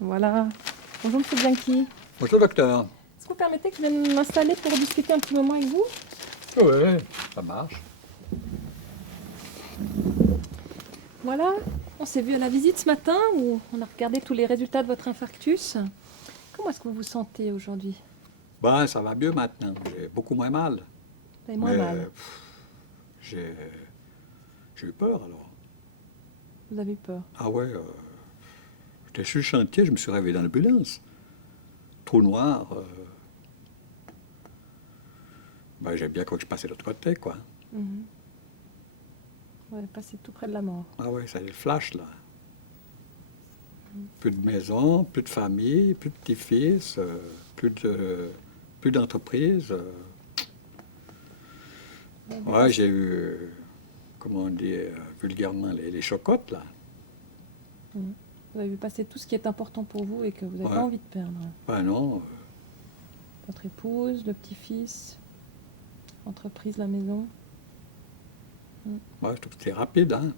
Voilà. Bonjour, Monsieur Bianchi. Bonjour docteur. Est-ce que vous permettez que je vienne m'installer pour discuter un petit moment avec vous? Oui, ça marche. Voilà. On s'est vu à la visite ce matin où on a regardé tous les résultats de votre infarctus. Comment est-ce que vous vous sentez aujourd'hui? Ben, ça va mieux maintenant. J'ai beaucoup moins mal. Vous avez moins Mais, mal. j'ai j'ai eu peur alors. Vous avez eu peur. Ah ouais, j'étais sur le chantier, je me suis réveillé dans l'ambulance. Trou noir. Ben, j'ai bien quoi que je passais de l'autre côté, quoi. Mhm. Vous avez passé tout près de la mort. Ah ouais, ça a le flash, là. Plus de maison, plus de famille, plus de petits-fils, plus d'entreprise. Ouais, j'ai eu, comment on dit vulgairement, les chocottes, là. Mhm. Vous avez vu passer tout ce qui est important pour vous et que vous n'avez Ouais. pas envie de perdre. Ben non, Votre épouse, le petit-fils, l'entreprise, la maison. ouais, je trouve que c'était rapide, hein.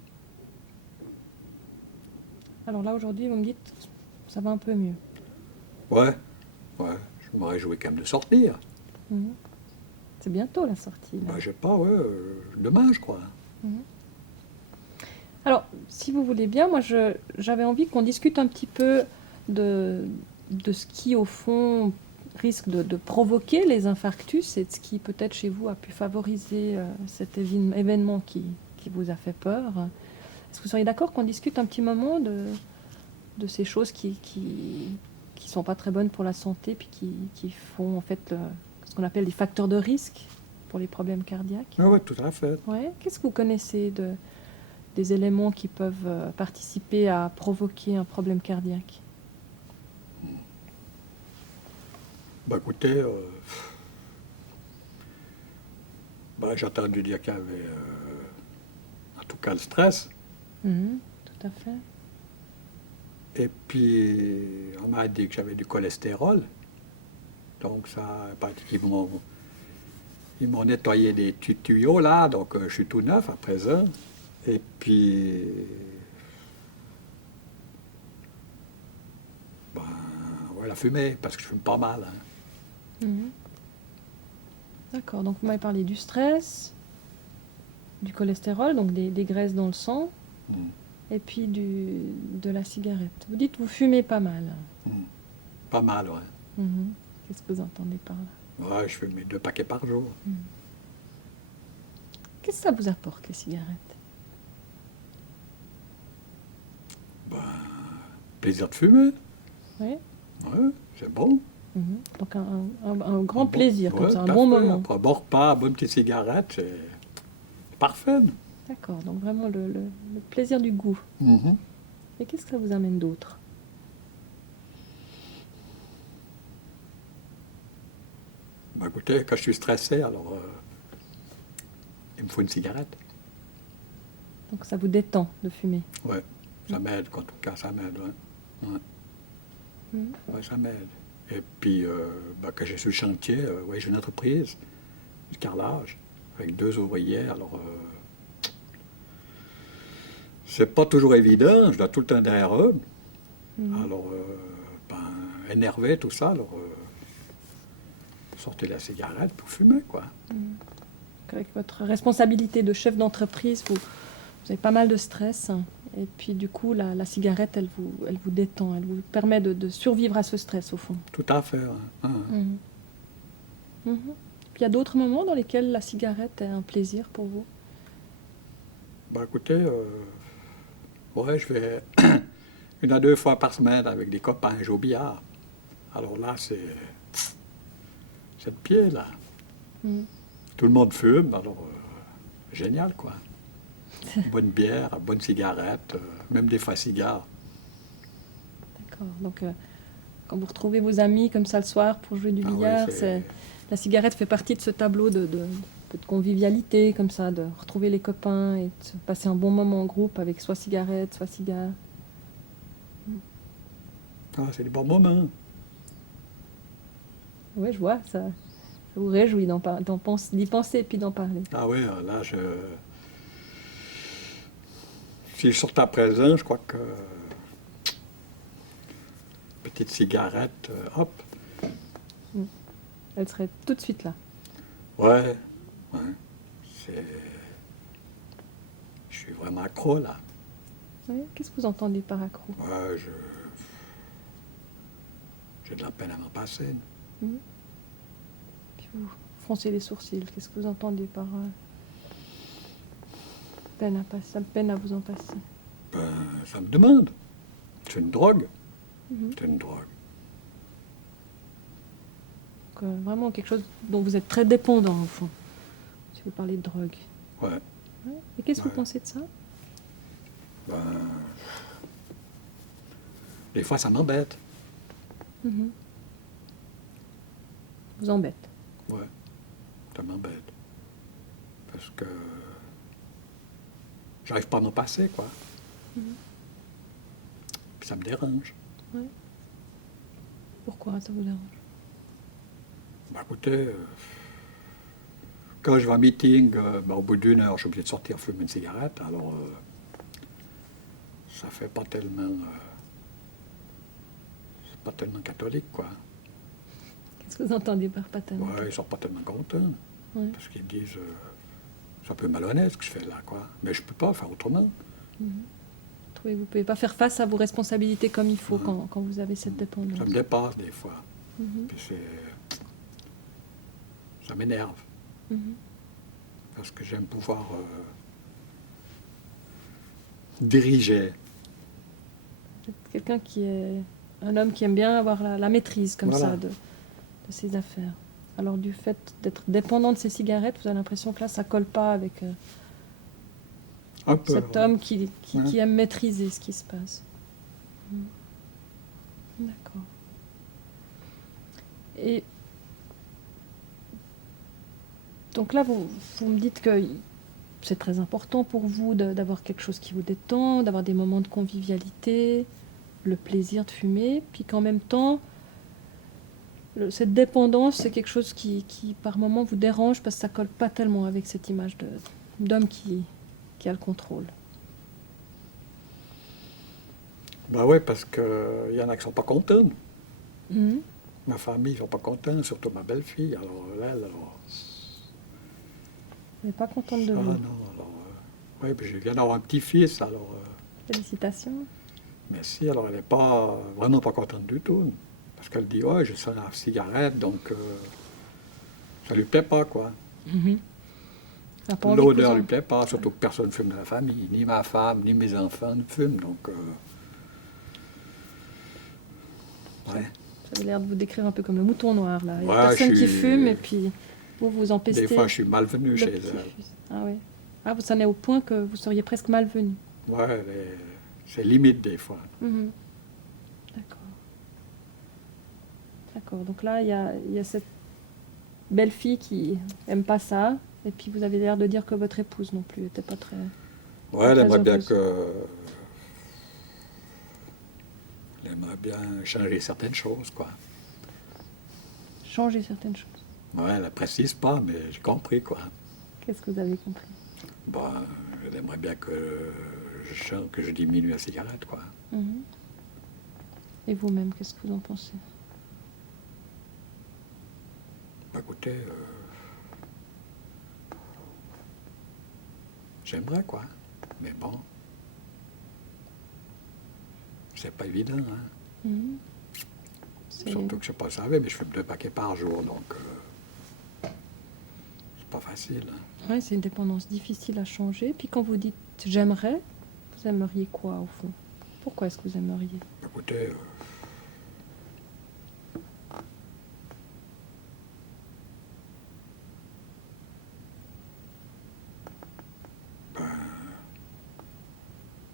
Alors là, aujourd'hui, vous me dites ça va un peu mieux. Ouais, ouais, je me réjouis quand même de sortir. Mhm. C'est bientôt la sortie, là. Ben, je sais pas, ouais, demain, je crois. Alors, si vous voulez bien, moi, j'avais envie qu'on discute un petit peu de, de ce qui, au fond, risque de provoquer les infarctus et de ce qui, peut-être, chez vous, a pu favoriser cet événement qui vous a fait peur. Est-ce que vous seriez d'accord qu'on discute un petit moment de ces choses qui sont pas très bonnes pour la santé, puis qui font, en fait, ce qu'on appelle les facteurs de risque pour les problèmes cardiaques? Ah ouais, tout à fait. Ouais. Qu'est-ce que vous connaissez des éléments qui peuvent participer à provoquer un problème cardiaque? Ben, écoutez, ben, j'ai entendu dire qu'il y avait, en tout cas, le stress. Mhm, tout à fait. Et puis, on m'a dit que j'avais du cholestérol. Donc, ça, ben, ils m'ont nettoyé des tuyaux, là. Donc, je suis tout neuf à présent. Et puis, ben, ouais, la fumée, parce que je fume pas mal, hein. Mhm. D'accord, donc vous m'avez parlé du stress, du cholestérol, donc des graisses dans le sang, Mm, et puis de la cigarette. Vous dites que vous fumez pas mal. mm. Pas mal, ouais. Mhm. Qu'est-ce que vous entendez par là? Ouais, je fume mes 2 paquets par jour. Qu'est-ce que ça vous apporte, les cigarettes? Plaisir de fumer. Oui. Ouais, c'est bon. Mhm. Donc un grand Un bon- plaisir, comme ouais, ça, un tout à bon fait. moment. Après un bon repas, une bonne petite cigarette, c'est parfait. D'accord, donc vraiment le plaisir du goût. Mhm. Et qu'est-ce que ça vous amène d'autre? Ben, écoutez, quand je suis stressé, alors il me faut une cigarette. Donc ça vous détend de fumer. Ouais, ça m'aide, en tout cas, ça m'aide. Ouais. Ouais. Mhm. Ouais, ça m'aide. Et puis, ben, quand je suis sur le chantier, ouais, j'ai une entreprise, du carrelage, avec 2 ouvriers. Alors, c'est pas toujours évident, je dois tout le temps derrière eux. Mhm. Alors, ben, énervé, tout ça, alors, sortez la cigarette pour fumer, quoi. Avec votre responsabilité de chef d'entreprise, vous avez pas mal de stress. Et puis du coup, la cigarette, elle vous détend, elle vous permet de survivre à ce stress au fond. Tout à fait. Hein. Mhm. Mhm. Puis il y a d'autres moments dans lesquels la cigarette est un plaisir pour vous? Ben, écoutez, ouais, je vais 1 à 2 fois par semaine avec des copains, je joue au billard. Alors là, c'est le pied, là. Mhm. Tout le monde fume, alors génial, quoi. Bonne bière, bonne cigarette, même des fois cigare. D'accord. Donc quand vous retrouvez vos amis comme ça le soir pour jouer du Ah ouais, billard, la cigarette fait partie de ce tableau de convivialité, comme ça, de retrouver les copains et de passer un bon moment en groupe avec soit cigarette, soit cigare. Ah, c'est des bons moments. Oui, je vois, ça vous réjouit d'y penser et puis d'en parler. Ah ouais, là, si je sors à présent, je crois que petite cigarette, hop. Elle serait tout de suite là. Ouais, ouais. C'est... Je suis vraiment accro, là. Ouais. Qu'est-ce que vous entendez par accro? Ouais, j'ai de la peine à m'en passer. Mhm. Puis vous froncez les sourcils. Qu'est-ce que vous entendez par peine à passer, peine à vous en passer? Ben, ça me demande. C'est une drogue. Mhm. C'est une drogue. Donc, vraiment quelque chose dont vous êtes très dépendant, au fond, si vous parlez de drogue. Ouais. Ouais. Et qu'est-ce que vous Ouais. pensez de ça? Ben, des fois, ça m'embête. Mhm. Vous embête. Ouais, ça m'embête. Parce que j'arrive pas à m'en passer, quoi. Mhm. Puis ça me dérange. Ouais. Pourquoi ça vous dérange? Ben, écoutez, quand je vais en meeting, ben, au bout d'une heure, je suis obligé de sortir fumer une cigarette. Alors, ça fait pas tellement... c'est pas tellement catholique, quoi. Qu'est-ce que vous entendez par pas tellement? Ouais, ils sont pas tellement contents. Ouais. Parce qu'ils disent... c'est un peu malhonnête ce que je fais là, quoi. Mais je peux pas faire autrement. Mhm. Vous ne pouvez pas faire face à vos responsabilités comme il faut Ouais. quand vous avez cette dépendance. Ça me dépasse des fois. Mhm. Puis ça m'énerve. Mhm. Parce que j'aime pouvoir diriger. Vous êtes quelqu'un qui est un homme qui aime bien avoir la maîtrise comme Voilà. ça de ses affaires. Alors du fait d'être dépendant de ces cigarettes, vous avez l'impression que là, ça colle pas avec Un peu. cet ouais. homme qui Ouais. aime maîtriser ce qui se passe. Mhm. D'accord. Et donc là, vous me dites que c'est très important pour vous d'avoir quelque chose qui vous détend, d'avoir des moments de convivialité, le plaisir de fumer, puis qu'en même temps, cette dépendance, c'est quelque chose qui par moments vous dérange parce que ça colle pas tellement avec cette image d'homme qui a le contrôle. Ben oui, parce qu'il y en a qui sont pas contents. Mhm. Ma famille, ils sont pas contents, surtout ma belle-fille. Alors là, alors... Elle n'est pas contente de Ah vous. non, alors... oui, puis je viens d'avoir un petit-fils, alors... Félicitations. merci, alors elle n'est pas... vraiment pas contente du tout. Parce qu'elle dit, ouais, je sens la cigarette, donc... ça lui plaît pas, quoi. Mhm. Elle n'a pas envie que L'odeur vous lui en- plaît pas, surtout que personne ne fume de la famille. Ni ma femme, ni mes enfants ne fument, donc... ouais. Vous avez l'air de vous décrire un peu comme le mouton noir, là. Il n'y a Ouais, personne je qui suis- fume et puis vous empestez Des fois, je suis malvenu le chez elle. petit-fils. Ah oui. Ah, vous en êtes au point que vous seriez presque malvenu. Ouais, c'est limite des fois. Mhm. D'accord. D'accord. Donc là, il y a cette belle fille qui aime pas ça. Et puis vous avez l'air de dire que votre épouse non plus n'était pas très... Ouais, elle Très aimerait bien heureuse. que... Elle aimerait bien changer certaines choses, quoi. changer certaines choses. Ouais, elle ne précise pas, mais j'ai compris, quoi. Qu'est-ce que vous avez compris? Bon, elle aimerait bien que je diminue la cigarette, quoi. Mhm. Et vous-même, qu'est-ce que vous en pensez? Bah, écoutez, j'aimerais, quoi. Mais bon, c'est pas évident, hein. Mhm. C'est- Surtout que je ne sais pas si vous savez, mais je fume 2 paquets par jour, donc c'est pas facile, hein. Ouais, c'est une dépendance difficile à changer. Puis quand vous dites j'aimerais, vous aimeriez quoi au fond? Pourquoi est-ce que vous aimeriez? Bah, écoutez,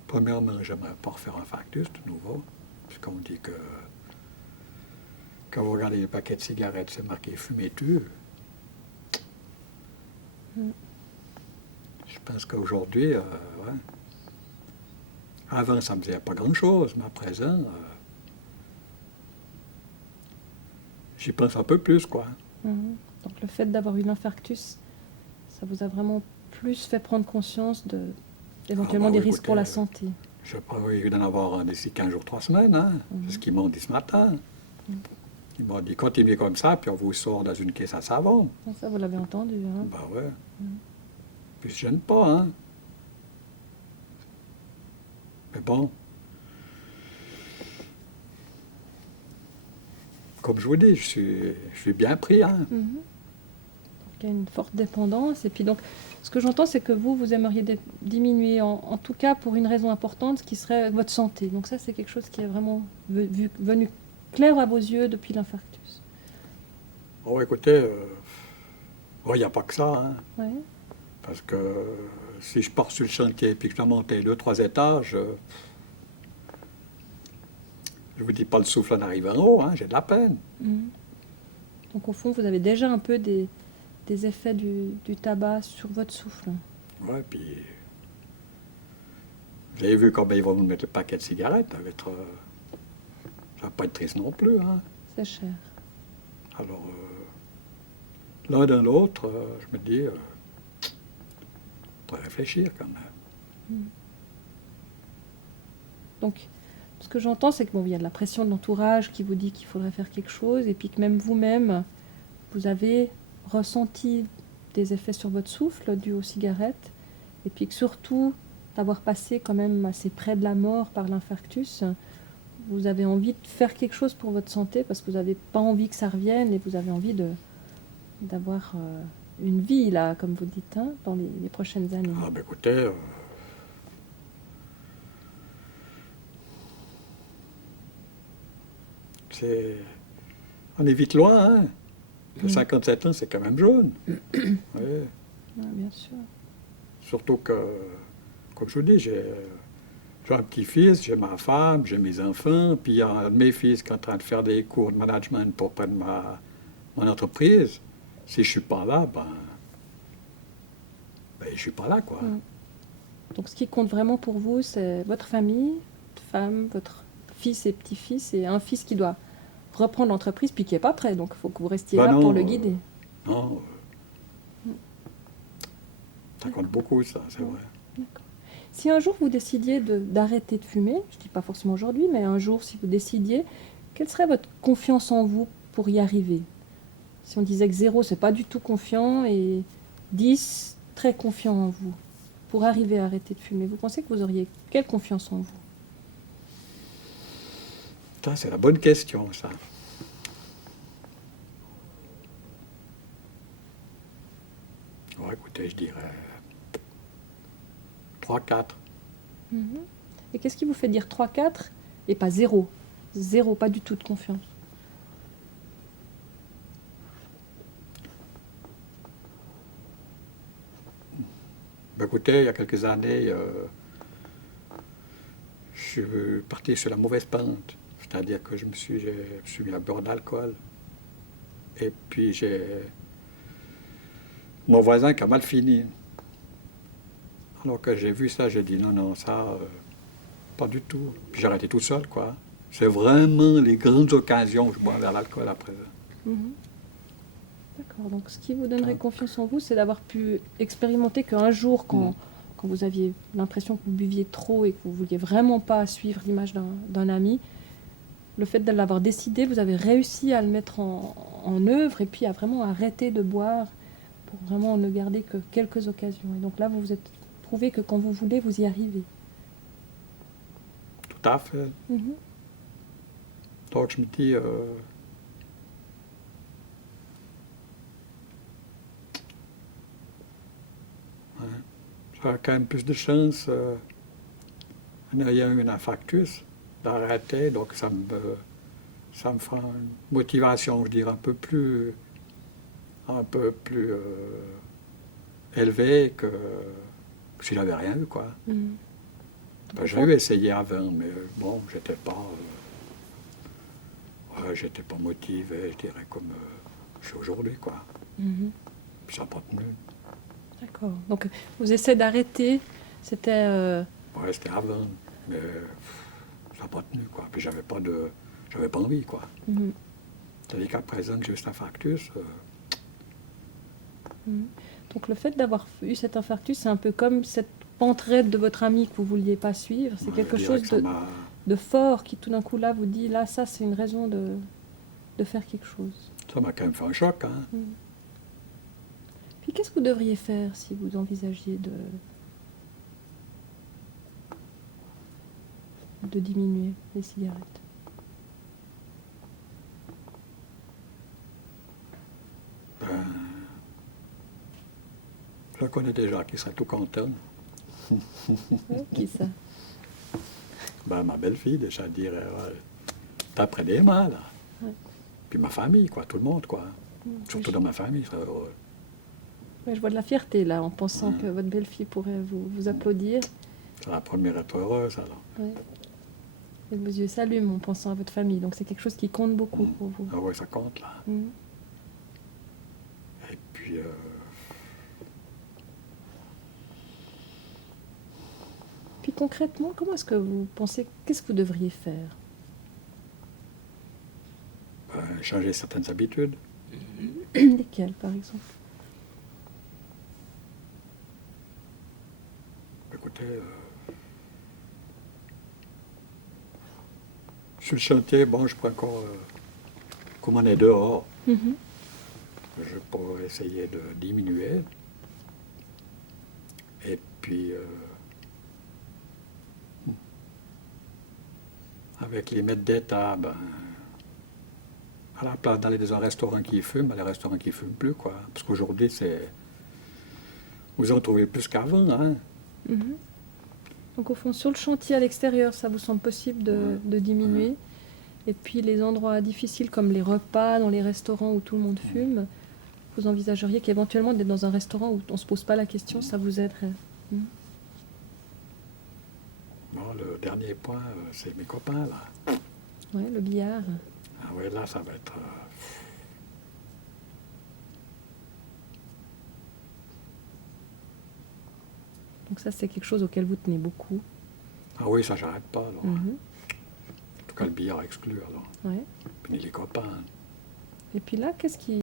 premièrement, j'aimerais pas refaire un factus de nouveau, puisqu'on dit que quand vous regardez les paquets de cigarettes, c'est marqué fumer-tu. Mm. Je pense qu'aujourd'hui, ouais. Avant, ça me disait pas grand-chose, mais à présent, j'y pense un peu plus, quoi. Mhm. Donc le fait d'avoir eu l'infarctus, ça vous a vraiment plus fait prendre conscience éventuellement bah des oui, risques pour la écoutez, santé. Je prévois d'en avoir un d'ici 15 jours, 3 semaines. Hein. C'est ce qu'ils m'ont dit ce matin. Ils m'ont dit, continuez comme ça, puis on vous sort dans une caisse à savon. Ça, vous l'avez entendu. Hein? Ben ouais. Puis je ne gêne pas, hein. Mais bon. Comme je vous dis, je suis bien pris, hein. Il y a une forte dépendance. Et puis donc, ce que j'entends, c'est que vous aimeriez diminuer, en tout cas pour une raison importante, ce qui serait votre santé. Donc ça, c'est quelque chose qui est vraiment venu clair à vos yeux depuis l'infarctus. Oh, écoutez, il n'y a pas que ça, hein. Ouais. Parce que si je pars sur le chantier et que je dois monter 2-3 étages, je vous dis pas le souffle en arrivant en haut, hein, j'ai de la peine. Donc au fond, vous avez déjà un peu des effets du tabac sur votre souffle. Ouais, puis vous avez vu combien ils vont nous mettre le paquet de cigarettes, ça va pas être triste non plus, hein. C'est cher. Alors, l'un dans l'autre, je me dis, on pourrait réfléchir quand même. Donc, ce que j'entends, c'est que bon, il y a de la pression de l'entourage qui vous dit qu'il faudrait faire quelque chose, et puis que même vous-même, vous avez ressenti des effets sur votre souffle dus aux cigarettes, et puis que surtout, d'avoir passé quand même assez près de la mort par l'infarctus, vous avez envie de faire quelque chose pour votre santé, parce que vous n'avez pas envie que ça revienne, et vous avez envie d'avoir une vie, là, comme vous dites, hein, dans les prochaines années. Ah, ben écoutez, on est vite loin, hein. 57 ans, c'est quand même jeune. Oui. Ouais, bien sûr. Surtout que, comme je vous dis, j'ai un petit-fils, j'ai ma femme, j'ai mes enfants, puis il y a un de mes fils qui est en train de faire des cours de management pour prendre mon entreprise. Si je suis pas là, ben je suis pas là, quoi. Donc ce qui compte vraiment pour vous, c'est votre famille, votre femme, votre fils et petit-fils, et un fils qui doit reprendre l'entreprise, puis qui n'est pas prêt. Donc il faut que vous restiez là non, pour le guider. Non. Ça compte beaucoup, ça, c'est vrai. D'accord. Si un jour vous décidiez d'arrêter de fumer, je ne dis pas forcément aujourd'hui, mais un jour, si vous décidiez, quelle serait votre confiance en vous pour y arriver? Si on disait que 0, c'est pas du tout confiant, et 10, très confiant en vous, pour arriver à arrêter de fumer, vous pensez que vous auriez quelle confiance en vous? Ça, c'est la bonne question, ça. Ouais, écoutez, je dirais 3-4. Et qu'est-ce qui vous fait dire 3-4 et pas 0? 0, pas du tout de confiance. Ben, écoutez, il y a quelques années, je suis parti sur la mauvaise pente. C'est-à-dire que je me suis mis à boire d'alcool. Et puis j'ai mon voisin qui a mal fini. Alors que j'ai vu ça, j'ai dit non, ça, pas du tout. Puis j'ai arrêté tout seul, quoi. C'est vraiment les grandes occasions que je bois vers l'alcool après ça. D'accord, donc ce qui vous donnerait confiance en vous, c'est d'avoir pu expérimenter qu'un jour, quand vous aviez l'impression que vous buviez trop et que vous ne vouliez vraiment pas suivre l'image d'un ami, le fait de l'avoir décidé, vous avez réussi à le mettre en œuvre et puis à vraiment arrêter de boire pour vraiment ne garder que quelques occasions. Et donc là, vous vous êtes prouvé que quand vous voulez, vous y arrivez. Tout à fait. Donc je me dis, j'aurais quand même plus de chance en ayant eu un infarctus d'arrêter, donc ça me fera une motivation, je dirais, un peu plus élevée que si j'avais rien eu, quoi. Ben, j'ai eu essayé avant, mais bon, j'étais pas motivé, je dirais, comme je suis aujourd'hui, quoi. Puis ça n'a pas tenu. D'accord. Donc vous essayez d'arrêter, c'était... Ouais, c'était avant, mais ça n'a pas tenu, quoi. Puis j'avais pas envie, quoi. C'est-à-dire qu'à présent que j'ai eu cet infarctus... Donc le fait d'avoir eu cet infarctus, c'est un peu comme cette pente raide de votre ami que vous ne vouliez pas suivre. C'est Ouais, quelque je dirais chose que ça m'a... de fort qui tout d'un coup là vous dit, là, ça c'est une raison de faire quelque chose. Ça m'a quand même fait un choc, hein. Mm. Puis qu'est-ce que vous devriez faire si vous envisagiez de diminuer les cigarettes? Ben, je connais des gens qui seraient tout contents. Ouais, qui ça? Ben, ma belle-fille, déjà, dirait, ouais, t'as pris des mains, là. Ouais. Puis ma famille, quoi, tout le monde, quoi. Surtout dans ma famille, ça, Ouais, je vois de la fierté là en pensant Mm. que votre belle-fille pourrait vous applaudir. c'est la première à être heureuse, alors. Ouais. Et vos yeux s'allument en pensant à votre famille. Donc c'est quelque chose qui compte beaucoup pour vous. Ah ouais, ça compte, là. Mm. Et puis, Puis concrètement, comment est-ce que vous pensez, qu'est-ce que vous devriez faire? ben, changer certaines habitudes. Lesquelles par exemple? Écoutez, sur le chantier, bon, je prends encore, comme on est dehors, Mhm. je pourrais essayer de diminuer. Et puis, avec les maîtres d'état, ben, à la place d'aller dans un restaurant qui fume, les restaurants qui ne fument plus, quoi. Parce qu'aujourd'hui, c'est... Vous en trouvez plus qu'avant, hein. Mhm. Donc au fond, sur le chantier à l'extérieur, ça vous semble possible de diminuer. Et puis les endroits difficiles comme les repas, dans les restaurants où tout le monde fume, vous envisageriez qu'éventuellement d'être dans un restaurant où on ne se pose pas la question, ça vous aiderait? Mhm. Bon, le dernier point, c'est mes copains, là. Ouais, le billard. Ah ouais, là, ça va être... Donc ça, c'est quelque chose auquel vous tenez beaucoup. Ah oui, ça, j'arrête pas, alors. Mhm. En tout cas, le billard exclu, alors. Ouais. Puis les copains. Et puis là, qu'est-ce qui